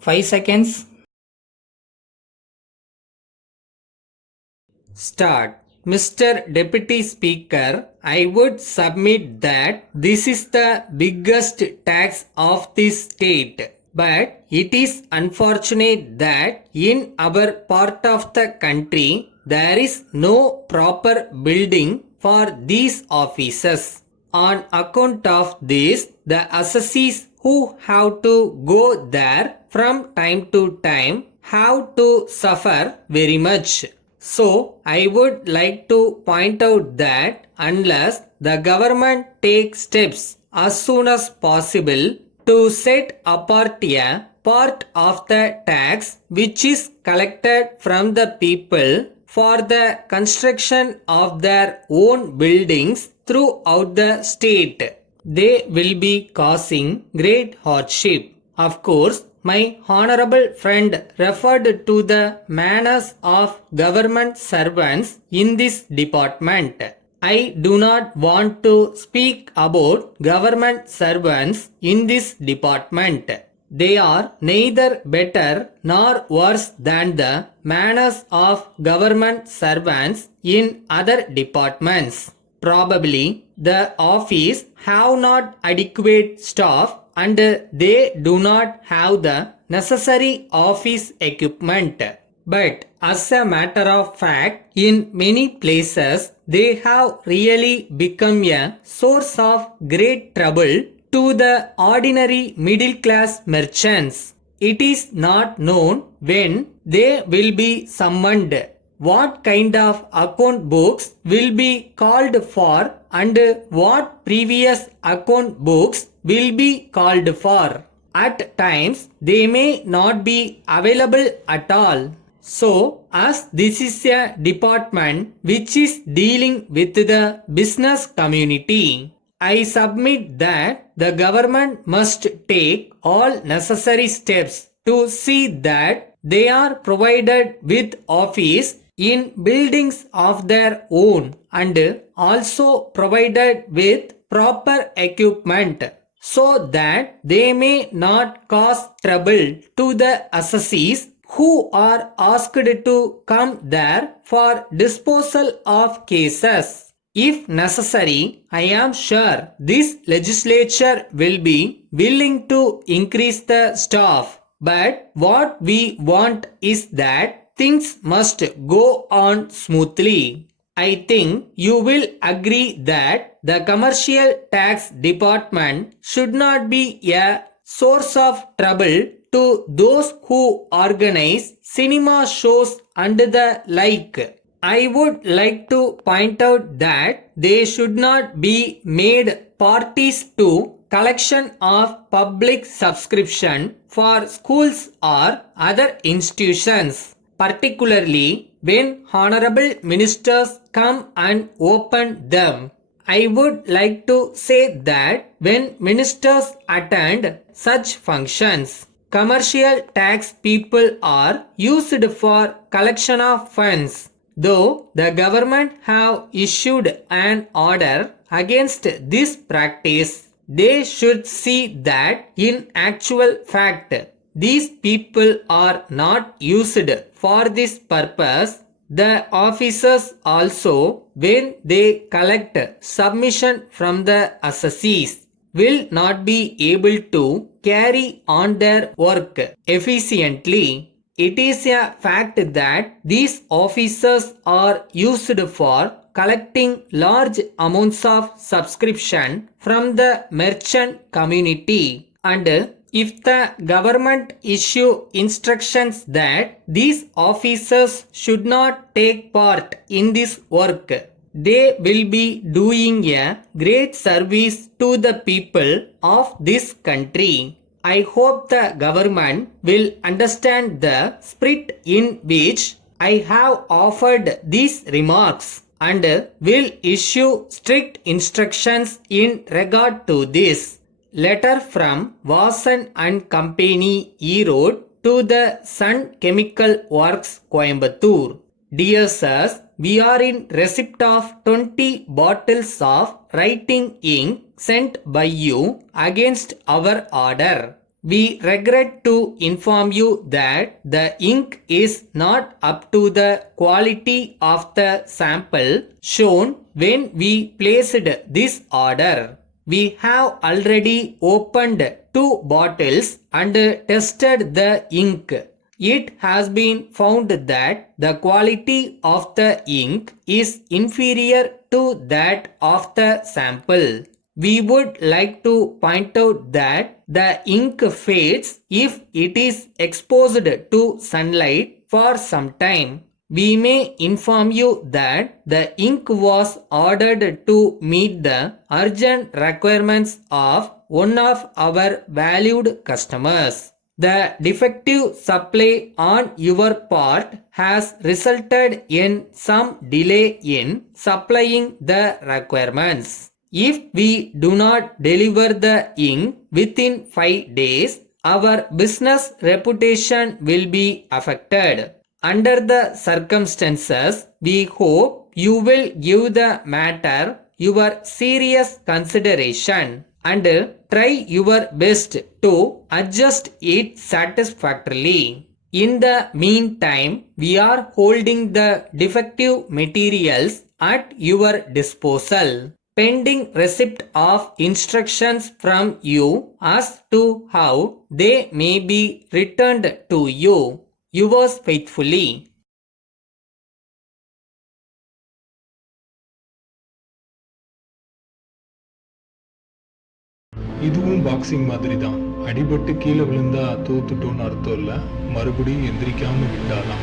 5 seconds. Start. Mr. Deputy Speaker, I would submit that this is the biggest tax of this state. But it is unfortunate that in our part of the country there is no proper building for these offices. On account of this, the assessees who have to go there from time to time have to suffer very much. So, I would like to point out that unless the government takes steps as soon as possible to set apart a part of the tax which is collected from the people for the construction of their own buildings throughout the state, they will be causing great hardship. Of course, my honorable friend referred to the manners of government servants in this department. I do not want to speak about government servants in this department. They are neither better nor worse than the manners of government servants in other departments. Probably the office have not adequate staff and they do not have the necessary office equipment. But as a matter of fact, in many places they have really become a source of great trouble to the ordinary middle class merchants. It is not known when they will be summoned, what kind of account books will be called for, and what previous account books will be called for. At times, they may not be available at all. So, as this is a department which is dealing with the business community, I submit that the government must take all necessary steps to see that they are provided with office in buildings of their own and also provided with proper equipment so that they may not cause trouble to the assessees who are asked to come there for disposal of cases. If necessary, I am sure this legislature will be willing to increase the staff. But what we want is that things must go on smoothly. I think you will agree that the commercial tax department should not be a source of trouble to those who organize cinema shows and the like. I would like to point out that they should not be made parties to collection of public subscription for schools or other institutions, particularly when honorable ministers come and open them. I would like to say that when ministers attend such functions, commercial tax people are used for collection of funds. Though the government have issued an order against this practice, they should see that in actual fact, these people are not used for this purpose. The officers also, when they collect submission from the assessees, will not be able to carry on their work efficiently. It is a fact that these officers are used for collecting large amounts of subscription from the merchant community, and if the government issue instructions that these officers should not take part in this work, they will be doing a great service to the people of this country. I hope the government will understand the spirit in which I have offered these remarks and will issue strict instructions in regard to this. Letter from Vasan and Company, E Road to the Sun Chemical Works, Coimbatore. Dear sirs, we are in receipt of 20 bottles of writing ink sent by you against our order. We regret to inform you that the ink is not up to the quality of the sample shown when we placed this order. We have already opened 2 bottles and tested the ink. It has been found that the quality of the ink is inferior to that of the sample. We would like to point out that the ink fades if it is exposed to sunlight for some time. We may inform you that the ink was ordered to meet the urgent requirements of one of our valued customers. The defective supply on your part has resulted in some delay in supplying the requirements. If we do not deliver the ink within 5 days, our business reputation will be affected. Under the circumstances, we hope you will give the matter your serious consideration and try your best to adjust it satisfactorily. In the meantime, we are holding the defective materials at your disposal, pending receipt of instructions from you as to how they may be returned to you. Yours faithfully. இதுவும் boxing மாதிரி தான். அடிபட்டு கீழே விழுந்தா தோத்துட்டோன்னு அர்த்தம் இல்லை, மறுபடியும் எந்திரிக்காம விட்டாதான்.